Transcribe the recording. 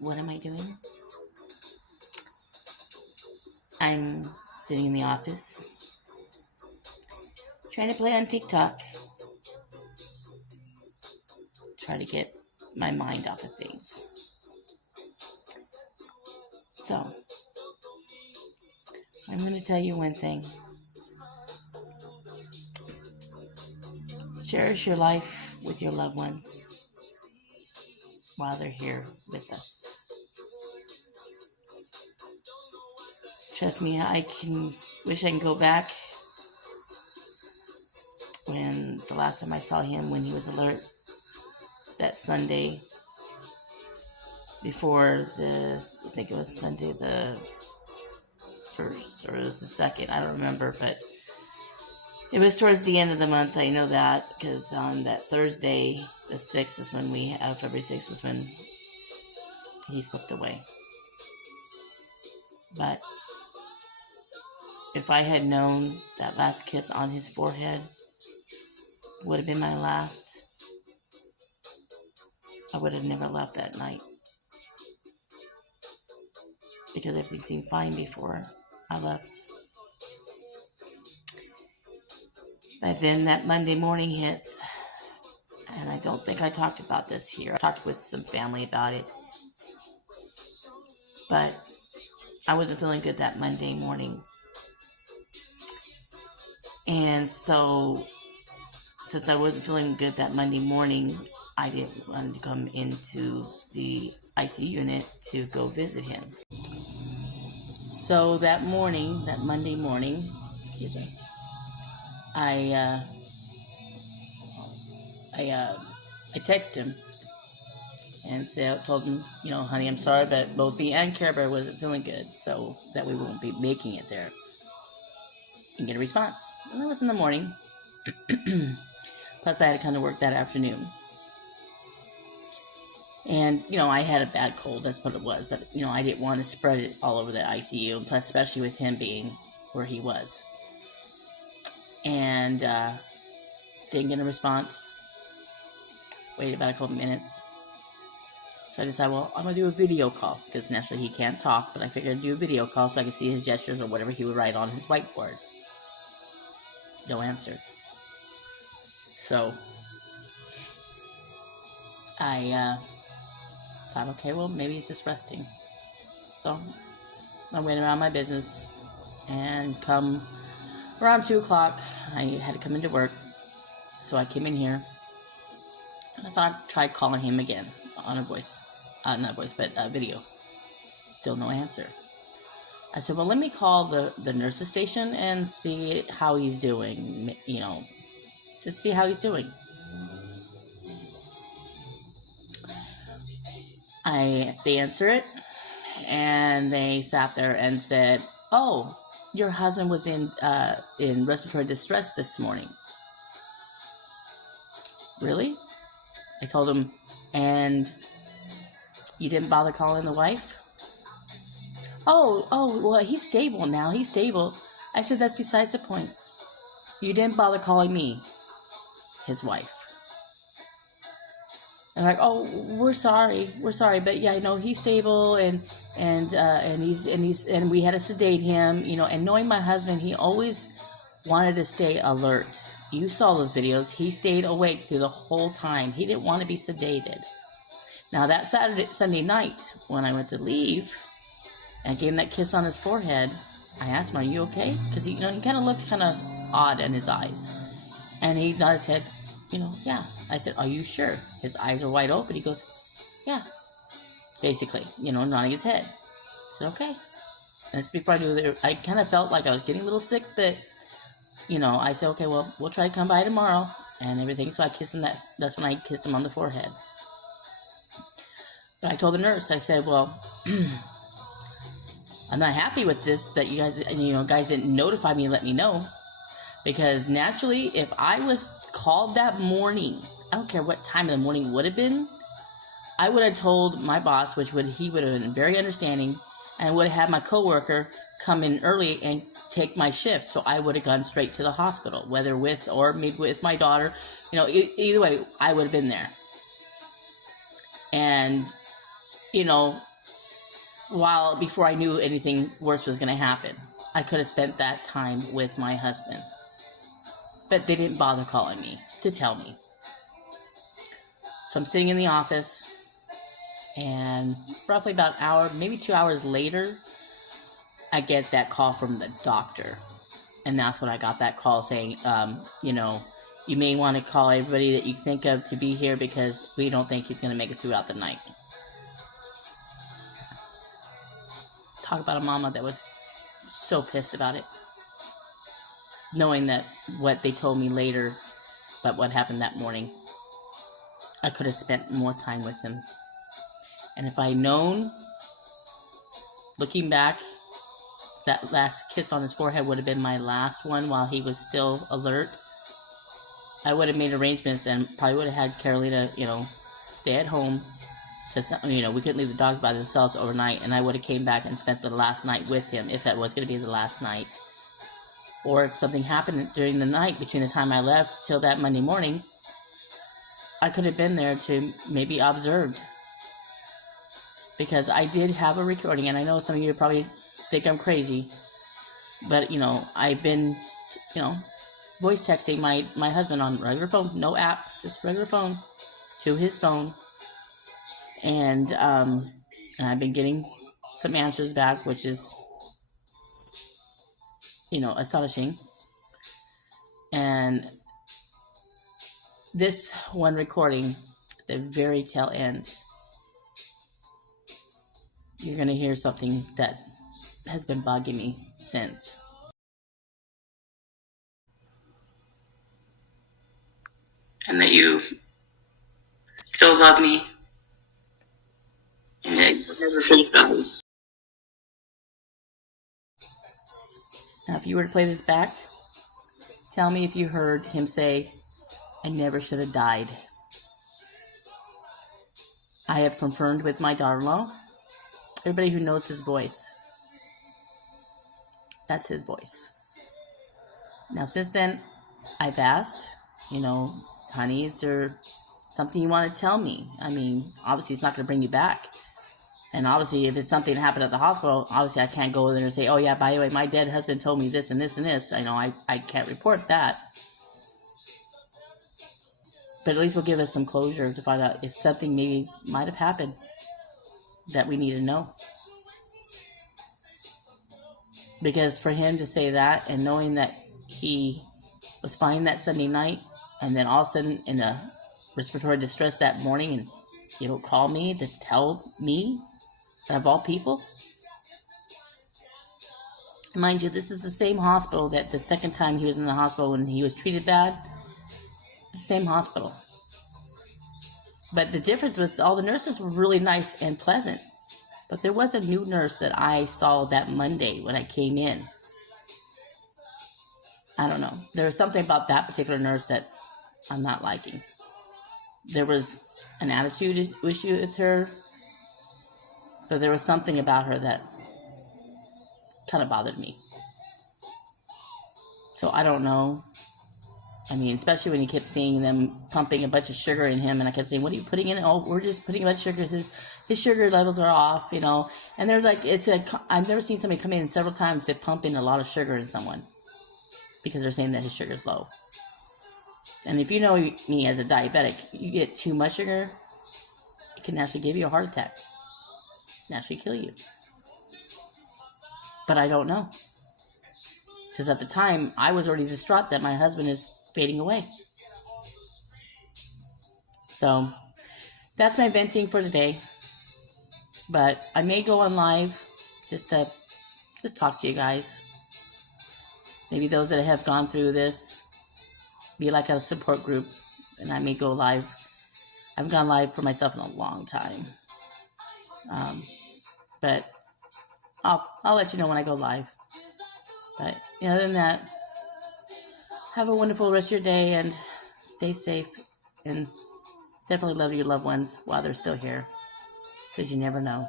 what am I doing? I'm sitting in the office, trying to play on TikTok, try to get my mind off of things. So, I'm going to tell you one thing. Cherish your life with your loved ones while they're here with us. Trust me, I wish I can go back when the last time I saw him, when he was alert, that Sunday before I think it was Sunday the 1st or it was the 2nd, I don't remember, but it was towards the end of the month. I know that because on that Thursday, the 6th is when February 6th is when he slipped away. But if I had known that last kiss on his forehead would have been my last, I would have never left that night. Because everything seemed fine before I left. But then that Monday morning hits, and I don't think I talked about this here. I talked with some family about it. But I wasn't feeling good that Monday morning. And so, since I wasn't feeling good that Monday morning, I didn't want to come into the ICU unit to go visit him. So that morning, that Monday morning, excuse me, I texted him and told him, honey, I'm sorry, but both me and Care Bear wasn't feeling good, so that we won't be making it there. And get a response. And that was in the morning. Plus, I had to come to work that afternoon. And, I had a bad cold, that's what it was. But, I didn't want to spread it all over the ICU, and plus, especially with him being where he was. And didn't get a response. Waited about a couple minutes. So I decided, well, I'm going to do a video call, because naturally he can't talk, but I figured I'd do a video call so I could see his gestures or whatever he would write on his whiteboard. No answer. So I thought, okay, well, maybe he's just resting. So I went around my business, and come around 2 o'clock, I had to come into work. So I came in here, and I thought I'd try calling him again on a video. Still no answer. I said, well, let me call the nurse's station and see how he's doing, to see how he's doing. They answer it, and they sat there and said, oh, your husband was in respiratory distress this morning. Really? I told him, and you didn't bother calling the wife? Oh, well, he's stable now. He's stable. I said, that's besides the point. You didn't bother calling me, his wife. And like, oh, we're sorry, but yeah, he's stable, and we had to sedate him, and knowing my husband, he always wanted to stay alert. You saw those videos. He stayed awake through the whole time. He didn't want to be sedated. Now that Sunday night, when I went to leave and gave him that kiss on his forehead, I asked him, are you okay? Because he kind of looked kind of odd in his eyes. And he nodded his head, yeah. I said, are you sure? His eyes are wide open. He goes, yeah. Basically, nodding his head. I said, okay. And this before I knew that, I kind of felt like I was getting a little sick, but, I said, okay, well, we'll try to come by tomorrow and everything. So I kissed him that's when I kissed him on the forehead. But I told the nurse, I said, well, I'm not happy with this, that you guys didn't notify me and let me know. Because naturally, if I was called that morning, I don't care what time of the morning would have been, I would have told my boss, he would have been very understanding, and would have had my coworker come in early and take my shift. So I would have gone straight to the hospital, whether with or maybe with my daughter. Either way, I would have been there. And, before I knew anything worse was going to happen. I could have spent that time with my husband. But they didn't bother calling me to tell me. So I'm sitting in the office, and roughly about an hour, maybe 2 hours later, I get that call from the doctor. And that's when I got that call saying, you may want to call everybody that you think of to be here because we don't think he's going to make it throughout the night. Talk about a mama that was so pissed about it. Knowing that what they told me later, but what happened that morning, I could have spent more time with him. And if I known, looking back, that last kiss on his forehead would have been my last one while he was still alert, I would have made arrangements and probably would have had Carolina, stay at home. Because, we couldn't leave the dogs by themselves overnight, and I would have came back and spent the last night with him, if that was going to be the last night. Or if something happened during the night between the time I left till that Monday morning, I could have been there to maybe observed. Because I did have a recording, and I know some of you probably think I'm crazy, but, I've been, voice texting my husband on regular phone, no app, just regular phone, to his phone. And I've been getting some answers back, which is, astonishing. And this one recording, the very tail end, you're going to hear something that has been bugging me since. And that you still love me. And that you'll never forget about me. Now, if you were to play this back, tell me if you heard him say, "I never should have died." I have confirmed with my daughter-in-law, everybody who knows his voice, that's his voice. Now, since then, I've asked, honey, is there something you want to tell me? I mean, obviously, it's not going to bring you back. And obviously, if it's something that happened at the hospital, obviously I can't go there and say, oh yeah, by the way, my dead husband told me this and this and this. I can't report that. But at least will give us some closure to find out if something maybe might have happened that we need to know. Because for him to say that and knowing that he was fine that Sunday night and then all of a sudden in a respiratory distress that morning and call me to tell me, of all people. Mind you, this is the same hospital that the second time he was in the hospital when he was treated bad. The same hospital. But the difference was all the nurses were really nice and pleasant. But there was a new nurse that I saw that Monday when I came in. I don't know. There was something about that particular nurse that I'm not liking. There was an attitude issue with her. But there was something about her that kind of bothered me. So I don't know. I mean, especially when you kept seeing them pumping a bunch of sugar in him, and I kept saying, what are you putting in it? Oh, we're just putting a bunch of sugar. His sugar levels are off, And they're like, I've never seen somebody come in several times to pump in a lot of sugar in someone because they're saying that his sugar's low. And if you know me as a diabetic, you get too much sugar, it can actually give you a heart attack. Actually kill you. But I don't know. Because at the time, I was already distraught that my husband is fading away. So, that's my venting for today. But I may go on live just to talk to you guys. Maybe those that have gone through this, be like a support group, and I may go live. I haven't gone live for myself in a long time. But I'll let you know when I go live. But other than that, have a wonderful rest of your day and stay safe. And definitely love your loved ones while they're still here. Because you never know.